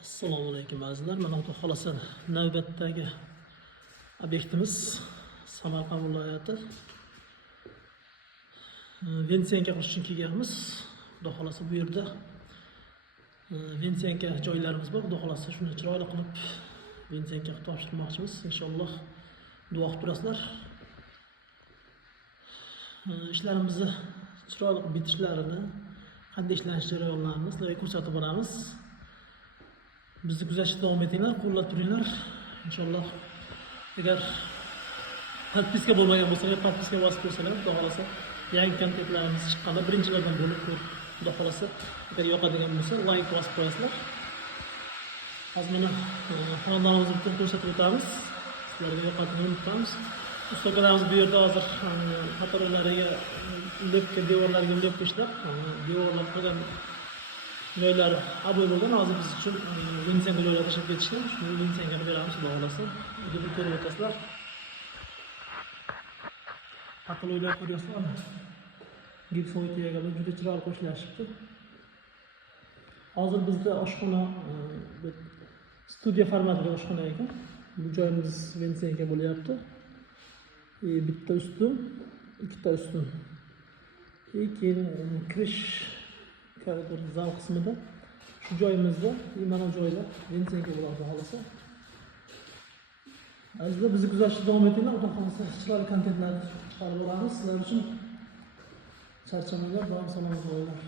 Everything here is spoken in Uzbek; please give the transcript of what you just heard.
Assalomu alaykum azizlar. Mana xudo xolasa navbatdagi obyektimiz Samarqand viloyati Vensiyanka qurish uchun kelganmiz. Xudo xolasa bu yerda Vensiyanka joylarimiz bor. Xudo xolasa shuni chiroyli qilib Vensiyanka topshirmoqchimiz. Inshaalloh duo qilib turasizlar. İşlerimizni chiroyli bitishlarini, qanday ishlanish jarayonlarini sizlarga ko'rsatib boramiz. Bizni kuzatishda davom etinglar, qo'llab turinglar. Inshaalloh agar podpiska bo'lmagan bo'lsa, podpiska bosib qo'ysalar, xudo xolasa yangi kontentlarimiz chiqqanda birinchilardan bo'lib xudo xolasa agar yoqadigan bo'lsa, like bosib qo'yasizlar. Hozir mana xonadonimizni bitirib ko'rsatib o'tamiz. Sizlarga yoqadini unutamiz. Ustokalarimiz bu yerda hozir xatolarga lepka, devorlarga lepka ishlab, devorlar qilgan joylari abo'y bo'lgan. Hozir biz uchun Vensiyanka joylar tashlab ketishgan. Shuni Vensiyanka beramiz, xudo xolasa. Videoni ko'rib o'tasizlar. Xatolar ko'ryapsizlar. Gipsovoy tegalar juda chiroyli qo'shilishibdi. Hozir bizda oshxona studiya formatida oshxona ekan. Bu joyimiz Vensiyanka bo'lyapti. Bitta ustun, ikkita ustun. Keyin kirish koridor zal qismida shu joyimizda mana joyda Vensiyanka bo'ladi xolasa. Azizlar, bizni kuzatishda davom etinglar. Xudo xolasa chiroyli kontentlarni chiqarib boramiz sizlar uchun. Charchamanglar, doim salomat bo'linglar.